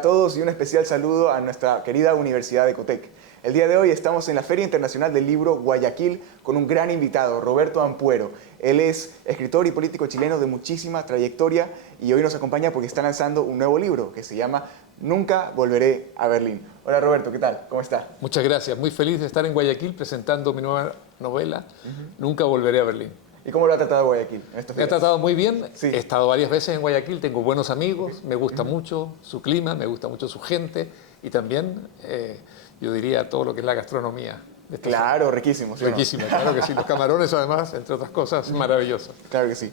a todos y un especial saludo a nuestra querida Universidad de Ecotec. El día de hoy estamos en la Feria Internacional del Libro Guayaquil con un gran invitado, Roberto Ampuero. Él es escritor y político chileno de muchísima trayectoria y hoy nos acompaña porque está lanzando un nuevo libro que se llama Nunca volveré a Berlín. Hola Roberto, ¿qué tal? ¿Cómo está? Muchas gracias, muy feliz de estar en Guayaquil presentando mi nueva novela, Nunca volveré a Berlín. ¿Y cómo lo ha tratado Guayaquil en estos Me ha días? tratado muy bien, Sí. he estado varias veces en Guayaquil, tengo buenos amigos, me gusta mucho su clima, me gusta mucho su gente y también, yo diría, todo lo que es la gastronomía. De esta Claro, zona. riquísimo. ¿Sí o no? Riquísima, claro que sí. Los camarones además, entre otras cosas, maravillosos. Claro que sí.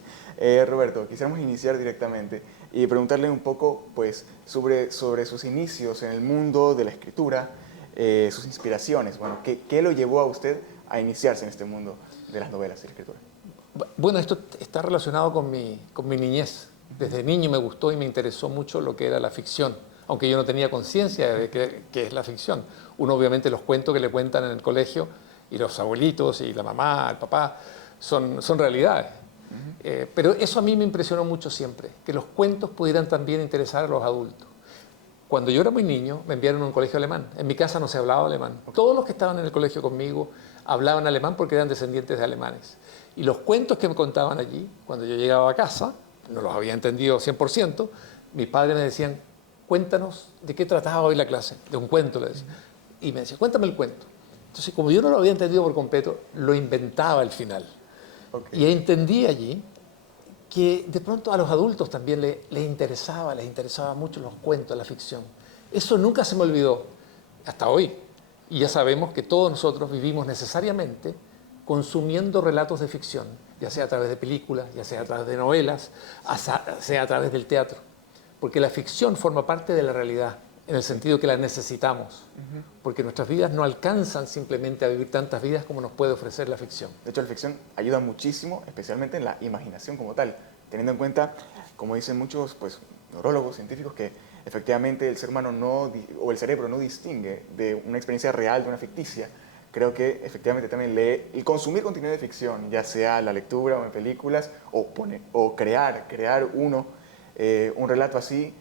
Roberto, quisiéramos iniciar directamente y preguntarle un poco pues, sobre sus inicios en el mundo de la escritura, sus inspiraciones. Bueno, ¿qué lo llevó a usted a iniciarse en este mundo de las novelas y la escritura? Bueno, esto está relacionado con mi niñez. Desde niño me gustó y me interesó mucho lo que era la ficción, aunque yo no tenía conciencia de qué es la ficción. Uno obviamente los cuentos que le cuentan en el colegio y los abuelitos y la mamá, el papá, son realidades. Pero eso a mí me impresionó mucho siempre, que los cuentos pudieran también interesar a los adultos. Cuando yo era muy niño, me enviaron a un colegio alemán. En mi casa no se hablaba alemán. Todos los que estaban en el colegio conmigo hablaban alemán porque eran descendientes de alemanes. Y los cuentos que me contaban allí, cuando yo llegaba a casa, no los había entendido 100%, mis padres me decían, cuéntanos de qué trataba hoy la clase. De un cuento, le decía. Y me decía, cuéntame el cuento. Entonces, como yo no lo había entendido por completo, lo inventaba al final. Okay. Y entendí allí que de pronto a los adultos también les interesaba mucho los cuentos, la ficción. Eso nunca se me olvidó, hasta hoy. Y ya sabemos que todos nosotros vivimos necesariamente consumiendo relatos de ficción, ya sea a través de películas, ya sea a través de novelas, sea a través del teatro. Porque la ficción forma parte de la realidad, en el sentido que la necesitamos. Porque nuestras vidas no alcanzan simplemente a vivir tantas vidas como nos puede ofrecer la ficción. De hecho, la ficción ayuda muchísimo, especialmente en la imaginación como tal, teniendo en cuenta, como dicen muchos pues, neurólogos, científicos, que efectivamente el ser humano o el cerebro no distingue de una experiencia real de una ficticia. Creo que efectivamente también el consumir contenido de ficción, ya sea la lectura o en películas, o crear un relato así,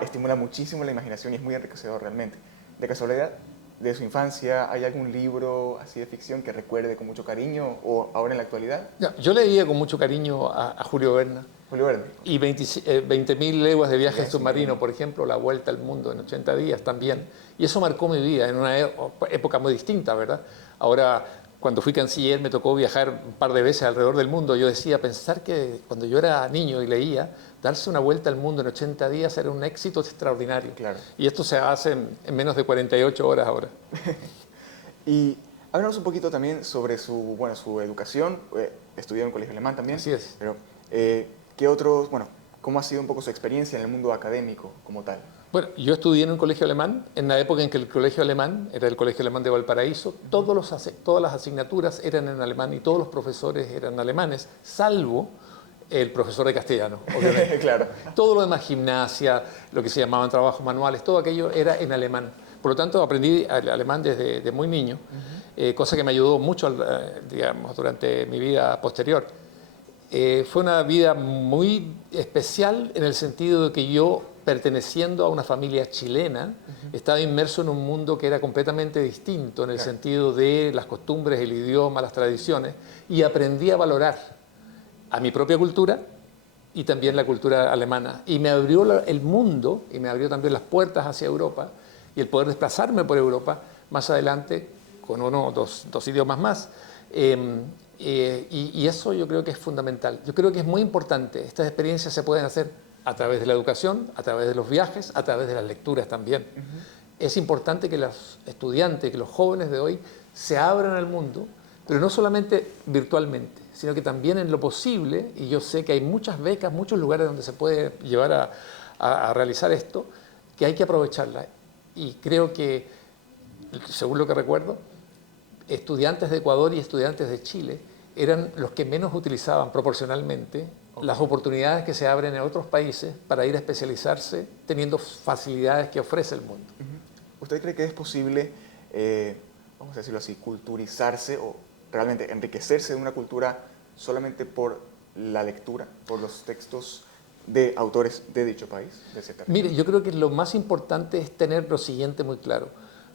estimula muchísimo la imaginación y es muy enriquecedor realmente. De casualidad, de su infancia, ¿hay algún libro así de ficción que recuerde con mucho cariño o ahora en la actualidad? Ya, yo leía con mucho cariño a Julio Verne. Julio Verne. Y 20.000 leguas de viaje Bien, submarino, por ejemplo, La Vuelta al Mundo en 80 días también. Y eso marcó mi vida en una época muy distinta, ¿verdad? Ahora, cuando fui canciller, me tocó viajar un par de veces alrededor del mundo. Yo decía, pensar que cuando yo era niño y leía, darse una vuelta al mundo en 80 días era un éxito extraordinario. Claro. Y esto se hace en menos de 48 horas ahora. Y háblanos un poquito también sobre su educación. Estudió en un colegio alemán también. Así es. Pero, ¿cómo ha sido un poco su experiencia en el mundo académico como tal? Bueno, yo estudié en un colegio alemán, en la época en que el colegio alemán era el Colegio Alemán de Valparaíso, todas las asignaturas eran en alemán y todos los profesores eran alemanes, salvo el profesor de castellano, obviamente. Claro. Todo lo demás, gimnasia, lo que se llamaban trabajos manuales, todo aquello era en alemán. Por lo tanto, aprendí alemán desde muy niño, cosa que me ayudó mucho, digamos, durante mi vida posterior. Fue una vida muy especial en el sentido de que yo, perteneciendo a una familia chilena, estaba inmerso en un mundo que era completamente distinto en el sentido de las costumbres, el idioma, las tradiciones, y aprendí a valorar a mi propia cultura y también la cultura alemana. Y me abrió el mundo y me abrió también las puertas hacia Europa y el poder desplazarme por Europa más adelante con uno o dos idiomas más. Y eso yo creo que es fundamental. Yo creo que es muy importante. Estas experiencias se pueden hacer a través de la educación, a través de los viajes, a través de las lecturas también. Es importante que los estudiantes, que los jóvenes de hoy se abran al mundo, pero no solamente virtualmente, sino que también en lo posible, y yo sé que hay muchas becas, muchos lugares donde se puede llevar a realizar esto, que hay que aprovecharla. Y creo que, según lo que recuerdo, estudiantes de Ecuador y estudiantes de Chile eran los que menos utilizaban proporcionalmente las oportunidades que se abren en otros países para ir a especializarse teniendo facilidades que ofrece el mundo. ¿Usted cree que es posible, vamos a decirlo así, culturizarse o realmente enriquecerse de una cultura solamente por la lectura, por los textos de autores de dicho país, de ese territorio? Mire, yo creo que lo más importante es tener lo siguiente muy claro.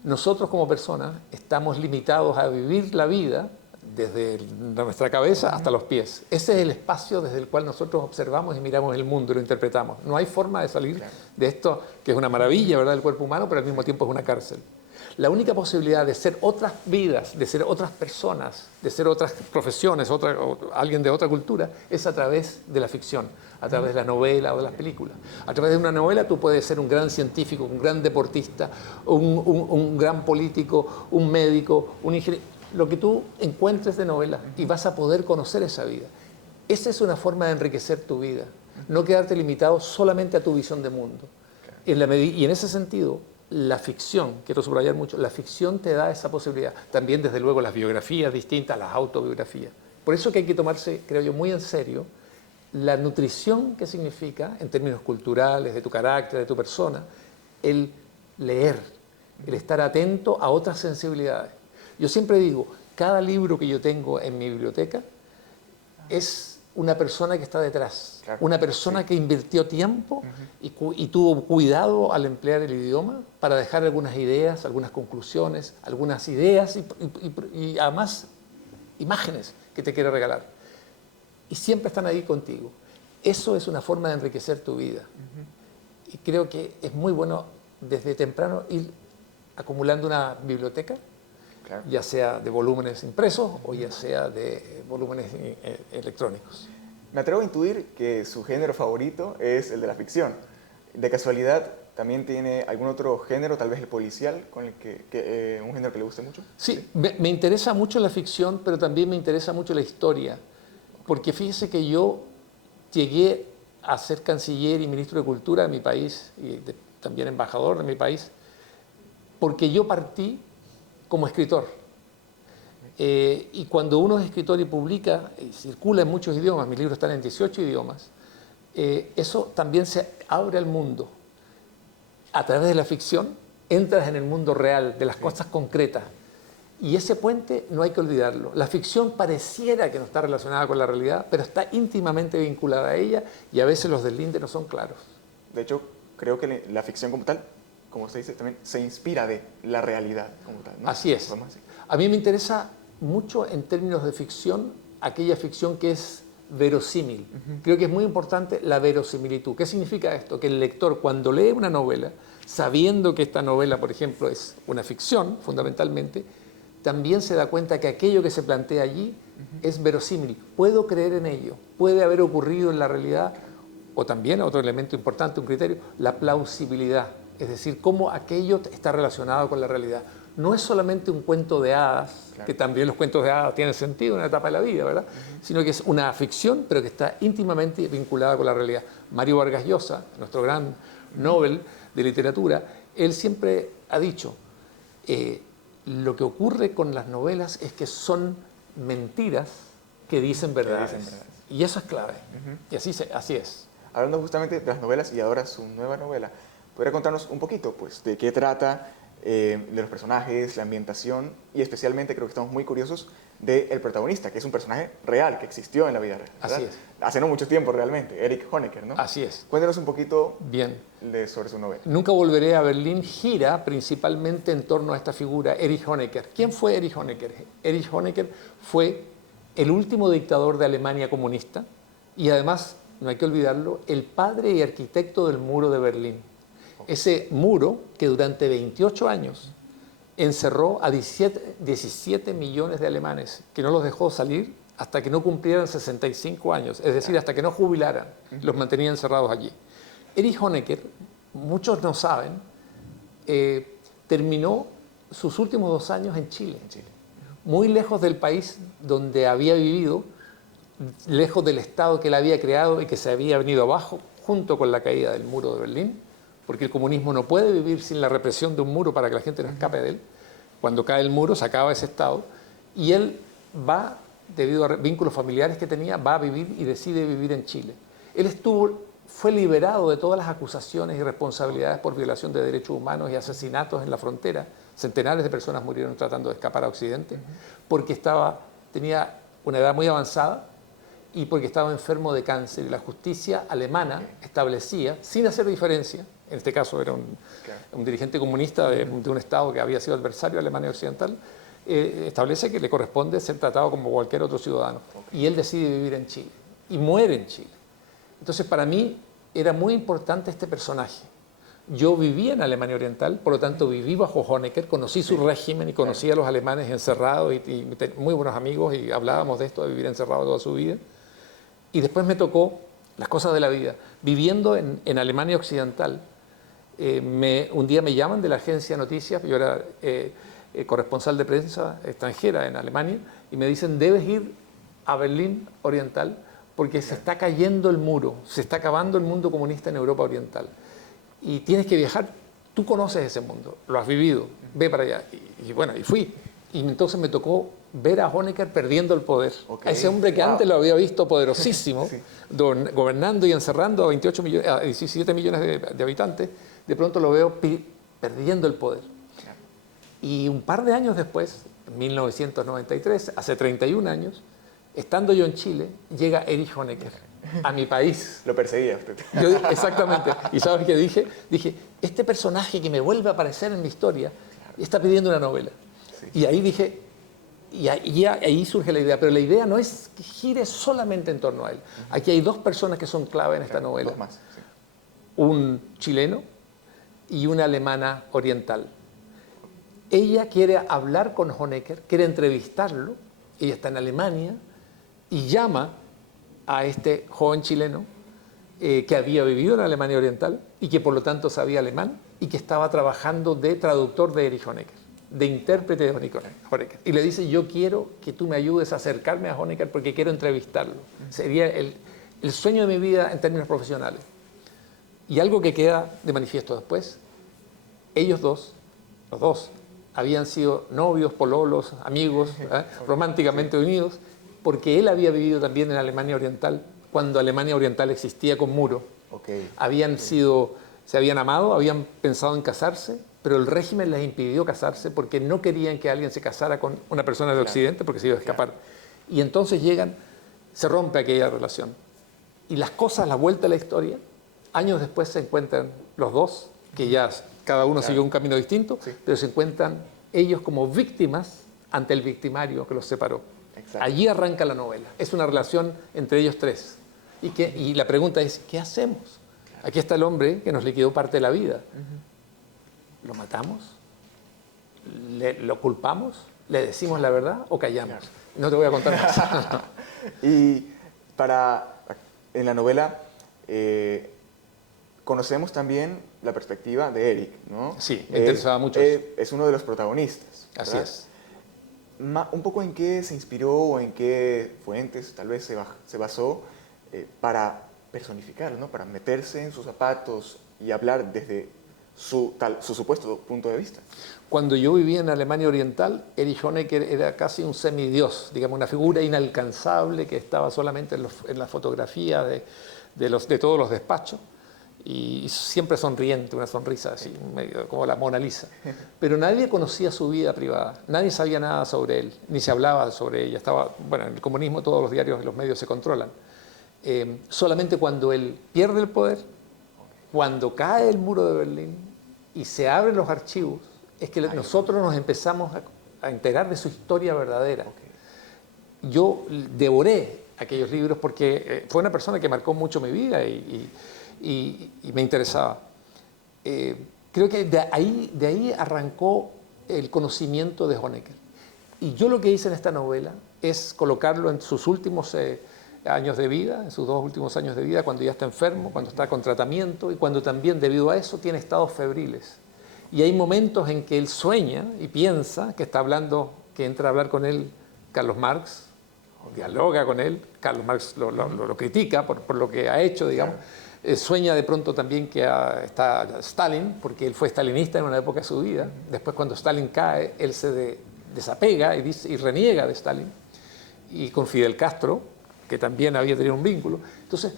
Nosotros como personas estamos limitados a vivir la vida desde nuestra cabeza hasta los pies. Ese es el espacio desde el cual nosotros observamos y miramos el mundo y lo interpretamos. No hay forma de salir de esto, que es una maravilla, ¿verdad?, del cuerpo humano, pero al mismo tiempo es una cárcel. La única posibilidad de ser otras vidas, de ser otras personas, de ser otras profesiones, alguien de otra cultura, es a través de la ficción, a través de la novela o de las películas. A través de una novela tú puedes ser un gran científico, un gran deportista, un gran político, un médico, un ingeniero, lo que tú encuentres de novela, y vas a poder conocer esa vida. Esa es una forma de enriquecer tu vida, no quedarte limitado solamente a tu visión de mundo. Y en ese sentido, la ficción, quiero subrayar mucho, la ficción te da esa posibilidad. También, desde luego, las biografías distintas, las autobiografías. Por eso que hay que tomarse, creo yo, muy en serio la nutrición que significa, en términos culturales, de tu carácter, de tu persona, el leer, el estar atento a otras sensibilidades. Yo siempre digo, cada libro que yo tengo en mi biblioteca es una persona que está detrás, una persona que invirtió tiempo y tuvo cuidado al emplear el idioma para dejar algunas ideas, algunas conclusiones, algunas ideas y además imágenes que te quiere regalar. Y siempre están ahí contigo. Eso es una forma de enriquecer tu vida. Y creo que es muy bueno desde temprano ir acumulando una biblioteca, ya sea de volúmenes impresos o ya sea de volúmenes electrónicos. Me atrevo a intuir que su género favorito es el de la ficción. De casualidad, ¿también tiene algún otro género, tal vez el policial, con el un género que le guste mucho? Sí, me interesa mucho la ficción, pero también me interesa mucho la historia. Porque fíjese que yo llegué a ser canciller y ministro de Cultura de mi país, y también embajador de mi país, porque yo partí como escritor. Y cuando uno es escritor y publica, y circula en muchos idiomas, mis libros están en 18 idiomas, eso también se abre al mundo. A través de la ficción entras en el mundo real, de las cosas concretas. Y ese puente no hay que olvidarlo. La ficción pareciera que no está relacionada con la realidad, pero está íntimamente vinculada a ella, y a veces los deslindes no son claros. De hecho, creo que la ficción como tal, como usted dice, también se inspira de la realidad como tal, ¿no? Así es. A mí me interesa mucho, en términos de ficción, aquella ficción que es verosímil. Creo que es muy importante la verosimilitud. ¿Qué significa esto? Que el lector, cuando lee una novela, sabiendo que esta novela, por ejemplo, es una ficción, fundamentalmente, también se da cuenta que aquello que se plantea allí es verosímil. Puedo creer en ello, puede haber ocurrido en la realidad, o también, otro elemento importante, un criterio, la plausibilidad. Es decir, cómo aquello está relacionado con la realidad. No es solamente un cuento de hadas, que también los cuentos de hadas tienen sentido en una etapa de la vida, ¿verdad? Sino que es una ficción, pero que está íntimamente vinculada con la realidad. Mario Vargas Llosa, nuestro gran Nobel de literatura, él siempre ha dicho, lo que ocurre con las novelas es que son mentiras que dicen verdades. Y eso es clave. Y así es. Hablando justamente de las novelas y ahora su nueva novela, ¿podría contarnos un poquito, pues, de qué trata, de los personajes, la ambientación, y especialmente creo que estamos muy curiosos del protagonista, que es un personaje real, que existió en la vida real, ¿verdad? Así es. Hace no mucho tiempo realmente, Erich Honecker, ¿no? Así es. Cuéntenos un poquito Bien. sobre su novela. Nunca volveré a Berlín gira principalmente en torno a esta figura, Erich Honecker. ¿Quién fue Erich Honecker? Erich Honecker fue el último dictador de Alemania comunista y además, no hay que olvidarlo, el padre y arquitecto del muro de Berlín. Ese muro que durante 28 años encerró a 17 millones de alemanes, que no los dejó salir hasta que no cumplieran 65 años, es decir, hasta que no jubilaran, los mantenía encerrados allí. Erich Honecker, muchos no saben, terminó sus últimos 2 años en Chile, muy lejos del país donde había vivido, lejos del Estado que él había creado y que se había venido abajo junto con la caída del muro de Berlín, porque el comunismo no puede vivir sin la represión de un muro para que la gente no escape de él. Cuando cae el muro se acaba ese Estado y él va, debido a vínculos familiares que tenía, va a vivir y decide vivir en Chile. Él fue liberado de todas las acusaciones y responsabilidades por violación de derechos humanos y asesinatos en la frontera. Centenares de personas murieron tratando de escapar a Occidente porque tenía una edad muy avanzada y porque estaba enfermo de cáncer. Y la justicia alemana establecía, sin hacer diferencia, en este caso era un dirigente comunista de un Estado que había sido adversario de Alemania Occidental, establece que le corresponde ser tratado como cualquier otro ciudadano. Y él decide vivir en Chile y muere en Chile. Entonces, para mí era muy importante este personaje. Yo vivía en Alemania Oriental, por lo tanto viví bajo Honecker, conocí su régimen y conocí a los alemanes encerrados y muy buenos amigos y hablábamos de esto, de vivir encerrado toda su vida. Y después me tocó las cosas de la vida. Viviendo en Alemania Occidental, un día me llaman de la agencia de noticias, yo era corresponsal de prensa extranjera en Alemania, y me dicen, debes ir a Berlín Oriental porque se está cayendo el muro, se está acabando el mundo comunista en Europa Oriental. Y tienes que viajar, tú conoces ese mundo, lo has vivido, ve para allá. Y bueno, y fui. Y entonces me tocó ver a Honecker perdiendo el poder. A ese hombre que antes lo había visto poderosísimo, gobernando y encerrando a 17 millones de habitantes, de pronto lo veo perdiendo el poder. Y un par de años después, en 1993, hace 31 años, estando yo en Chile, llega Erich Honecker a mi país. Lo perseguía usted. Exactamente. ¿Y sabes qué dije? Dije, este personaje que me vuelve a aparecer en mi historia está pidiendo una novela. Sí. Y ahí dije, y ahí surge la idea, pero la idea no es que gire solamente en torno a él. Aquí hay dos personas que son clave en esta novela. Dos más, sí. Un chileno y una alemana oriental. Ella quiere hablar con Honecker, quiere entrevistarlo, ella está en Alemania, y llama a este joven chileno que había vivido en Alemania Oriental y que por lo tanto sabía alemán y que estaba trabajando de traductor de Erich Honecker, de intérprete de Honecker. Y le dice, yo quiero que tú me ayudes a acercarme a Honecker porque quiero entrevistarlo. Sería el sueño de mi vida en términos profesionales. Y algo que queda de manifiesto después, ellos dos, los dos, habían sido novios, pololos, amigos, románticamente unidos, porque él había vivido también en Alemania Oriental, cuando Alemania Oriental existía con muro. Se habían amado, habían pensado en casarse, pero el régimen les impidió casarse porque no querían que alguien se casara con una persona de Occidente porque se iba a escapar. Y entonces se rompe aquella relación. Y las cosas, la vuelta a la historia, años después se encuentran los dos, que ya cada uno siguió un camino distinto, pero se encuentran ellos como víctimas ante el victimario que los separó. Exacto. Allí arranca la novela. Es una relación entre ellos tres. Y la pregunta es, ¿qué hacemos? Claro. Aquí está el hombre que nos liquidó parte de la vida. ¿Lo matamos? ¿Lo culpamos? ¿Le decimos la verdad o callamos? Claro. No te voy a contar más. Y en la novela conocemos también la perspectiva de Eric, ¿no? Sí, me interesaba mucho eso. Es uno de los protagonistas, ¿verdad? Así es. Un poco en qué se inspiró o en qué fuentes tal vez se basó para personificar, ¿no? Para meterse en sus zapatos y hablar desde su supuesto punto de vista. Cuando yo vivía en Alemania Oriental, Erich Honecker era casi un semidios, digamos, una figura inalcanzable que estaba solamente en la fotografía de todos los despachos. Y siempre sonriente, una sonrisa así, medio como la Mona Lisa. Pero nadie conocía su vida privada, nadie sabía nada sobre él, ni se hablaba sobre ella. En el comunismo todos los diarios y los medios se controlan. Solamente cuando él pierde el poder, cuando cae el muro de Berlín y se abren los archivos, es que nosotros nos empezamos a enterar de su historia verdadera. Yo devoré aquellos libros porque fue una persona que marcó mucho mi vida y me interesaba. Creo que de ahí arrancó el conocimiento de Honecker. Y yo lo que hice en esta novela es colocarlo en sus últimos años de vida, en sus 2 últimos años de vida, cuando ya está enfermo, cuando está con tratamiento y cuando también debido a eso tiene estados febriles. Y hay momentos en que él sueña y piensa que está hablando, que entra a hablar con él Carlos Marx, dialoga con él, Carlos Marx lo critica por lo que ha hecho, digamos. Sueña de pronto también que está Stalin, porque él fue stalinista en una época de su vida. Después, cuando Stalin cae, él se desapega y reniega de Stalin. Y con Fidel Castro, que también había tenido un vínculo. Entonces,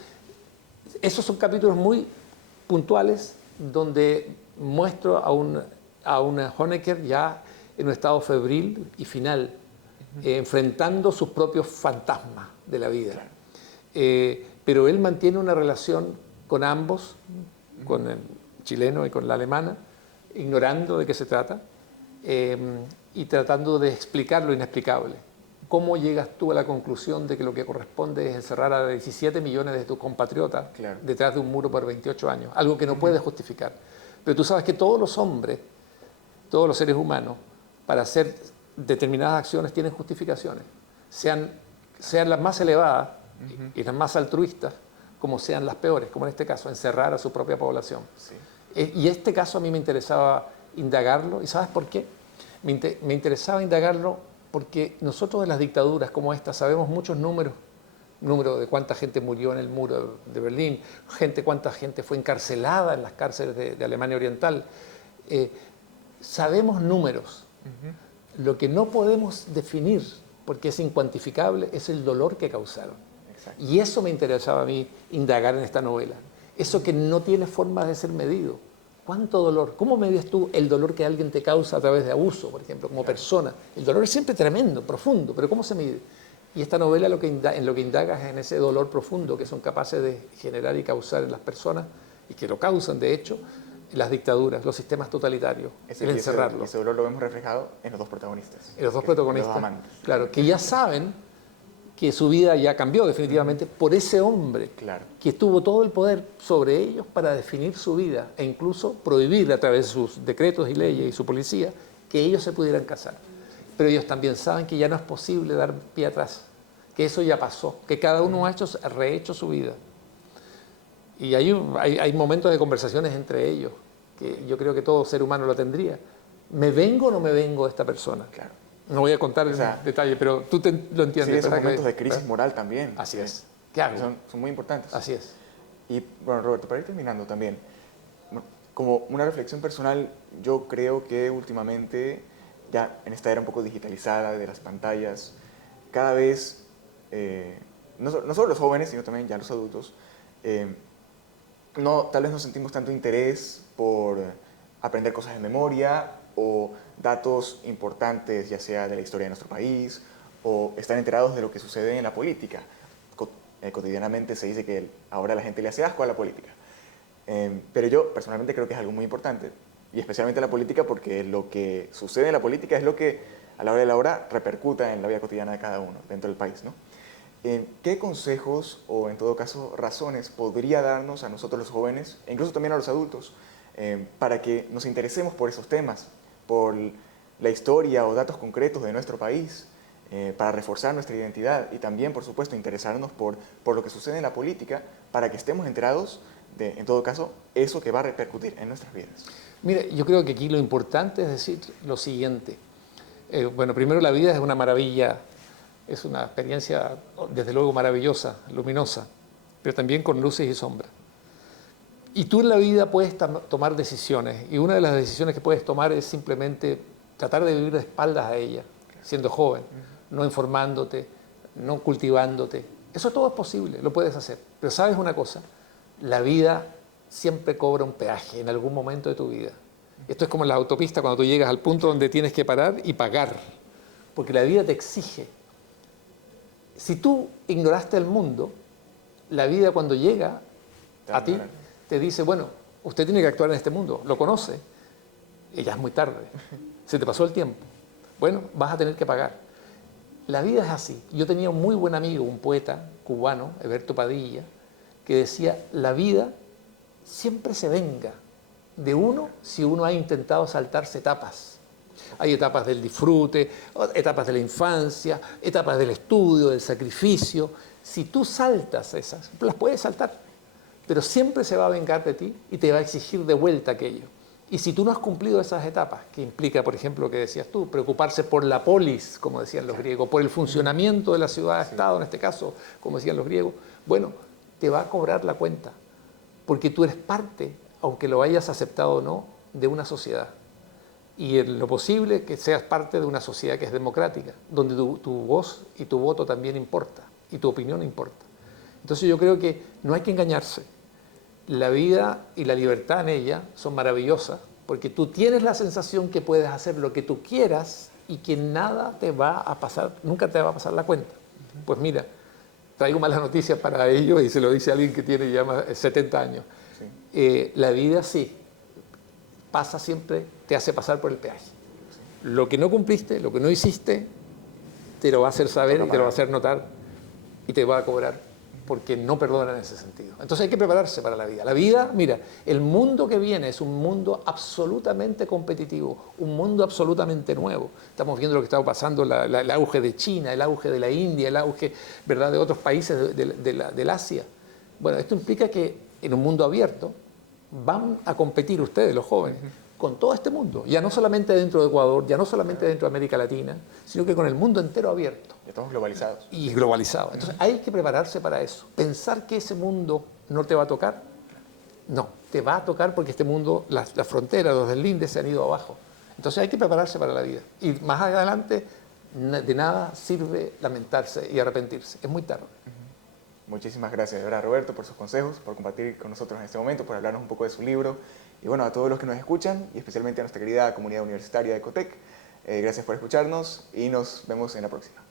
esos son capítulos muy puntuales donde muestro a un Honecker ya en un estado febril y final, enfrentando sus propios fantasmas de la vida. Pero él mantiene una relación con ambos, con el chileno y con la alemana, ignorando de qué se trata y tratando de explicar lo inexplicable. ¿Cómo llegas tú a la conclusión de que lo que corresponde es encerrar a 17 millones de tus compatriotas detrás de un muro por 28 años? Algo que no puedes justificar. Pero tú sabes que todos los hombres, todos los seres humanos, para hacer determinadas acciones tienen justificaciones, sean las más elevadas y las más altruistas, como sean las peores, como en este caso, encerrar a su propia población. Sí. Y este caso a mí me interesaba indagarlo, ¿y sabes por qué? Me interesaba indagarlo porque nosotros de las dictaduras como esta sabemos muchos números de cuánta gente murió en el muro de Berlín, cuánta gente fue encarcelada en las cárceles de Alemania Oriental. Sabemos números. Lo que no podemos definir, porque es incuantificable, es el dolor que causaron. Exacto. Y eso me interesaba a mí indagar en esta novela. Eso que no tiene forma de ser medido. ¿Cuánto dolor? ¿Cómo mides tú el dolor que alguien te causa a través de abuso, por ejemplo, como persona? El dolor es siempre tremendo, profundo, pero ¿cómo se mide? Y esta novela en lo que indagas es en ese dolor profundo que son capaces de generar y causar en las personas, y que lo causan, de hecho, las dictaduras, los sistemas totalitarios, el encerrarlo. Ese dolor lo vemos reflejado en los dos protagonistas. En los dos protagonistas, los dos amantes. Claro, que ya saben que su vida ya cambió definitivamente por ese hombre que tuvo todo el poder sobre ellos para definir su vida e incluso prohibir a través de sus decretos y leyes y su policía que ellos se pudieran casar. Pero ellos también saben que ya no es posible dar pie atrás, que eso ya pasó, que cada uno ha rehecho su vida. Y hay momentos de conversaciones entre ellos que yo creo que todo ser humano lo tendría. ¿Me vengo o no me vengo de esta persona? Claro. No voy a contar en detalle, pero tú lo entiendes. Sí, esos momentos de crisis moral también. Así es. ¿Qué hago? Son muy importantes. Así es. Y bueno, Roberto, para ir terminando también, como una reflexión personal, yo creo que últimamente, ya en esta era un poco digitalizada de las pantallas, cada vez, no solo los jóvenes, sino también ya los adultos, tal vez no sentimos tanto interés por aprender cosas de memoria o datos importantes, ya sea de la historia de nuestro país, o estar enterados de lo que sucede en la política. Cotidianamente se dice que ahora la gente le hace asco a la política. Pero yo personalmente creo que es algo muy importante, y especialmente la política, porque lo que sucede en la política es lo que a la hora de la hora repercuta en la vida cotidiana de cada uno dentro del país, ¿no? ¿Qué consejos o en todo caso razones podría darnos a nosotros los jóvenes, e incluso también a los adultos, para que nos interesemos por esos temas, por la historia o datos concretos de nuestro país, para reforzar nuestra identidad y también, por supuesto, interesarnos por lo que sucede en la política, para que estemos enterados de, en todo caso, eso que va a repercutir en nuestras vidas? Mire, yo creo que aquí lo importante es decir lo siguiente. Bueno, primero, la vida es una maravilla, es una experiencia desde luego maravillosa, luminosa, pero también con luces y sombras. Y tú en la vida puedes tomar decisiones, y una de las decisiones que puedes tomar es simplemente tratar de vivir de espaldas a ella, siendo joven, no informándote, no cultivándote. Eso todo es posible, lo puedes hacer. Pero ¿sabes una cosa? La vida siempre cobra un peaje en algún momento de tu vida. Esto es como en la autopista, cuando tú llegas al punto donde tienes que parar y pagar, porque la vida te exige. Si tú ignoraste el mundo, la vida cuando llega a ti te dice, bueno, usted tiene que actuar en este mundo, lo conoce, y ya es muy tarde, se te pasó el tiempo. Bueno, vas a tener que pagar. La vida es así. Yo tenía un muy buen amigo, un poeta cubano, Eberto Padilla, que decía, la vida siempre se venga de uno si uno ha intentado saltarse etapas. Hay etapas del disfrute, etapas de la infancia, etapas del estudio, del sacrificio. Si tú saltas esas, las puedes saltar, pero siempre se va a vengar de ti y te va a exigir de vuelta aquello. Y si tú no has cumplido esas etapas, que implica, por ejemplo, lo que decías tú, preocuparse por la polis, como decían los griegos, por el funcionamiento de la ciudad-estado, en este caso, como decían los griegos, bueno, te va a cobrar la cuenta, porque tú eres parte, aunque lo hayas aceptado o no, de una sociedad. Y en lo posible que seas parte de una sociedad que es democrática, donde tu voz y tu voto también importa, y tu opinión importa. Entonces yo creo que no hay que engañarse. La vida y la libertad en ella son maravillosas, porque tú tienes la sensación que puedes hacer lo que tú quieras y que nada te va a pasar, nunca te va a pasar la cuenta. Pues mira, traigo malas noticias para ellos y se lo dice alguien que tiene ya 70 años. Sí. La vida sí, pasa siempre, te hace pasar por el peaje. Lo que no cumpliste, lo que no hiciste, te lo va a hacer saber y te lo va a hacer notar y te va a cobrar porque no perdona en ese sentido. Entonces hay que prepararse para la vida. La vida, mira, el mundo que viene es un mundo absolutamente competitivo, un mundo absolutamente nuevo. Estamos viendo lo que está pasando, el auge de China, el auge de la India, el auge, ¿verdad?, de otros países del Asia. Bueno, esto implica que en un mundo abierto van a competir ustedes, los jóvenes, con todo este mundo, ya no solamente dentro de Ecuador, ya no solamente dentro de América Latina, sino que con el mundo entero abierto. Estamos globalizados. Y globalizado. Entonces hay que prepararse para eso. Pensar que ese mundo no te va a tocar, no, te va a tocar porque este mundo, las fronteras, los deslindes se han ido abajo. Entonces hay que prepararse para la vida. Y más adelante, de nada sirve lamentarse y arrepentirse. Es muy tarde. Muchísimas gracias, de verdad, Roberto, por sus consejos, por compartir con nosotros en este momento, por hablarnos un poco de su libro. Y bueno, a todos los que nos escuchan, y especialmente a nuestra querida comunidad universitaria de Ecotec, gracias por escucharnos y nos vemos en la próxima.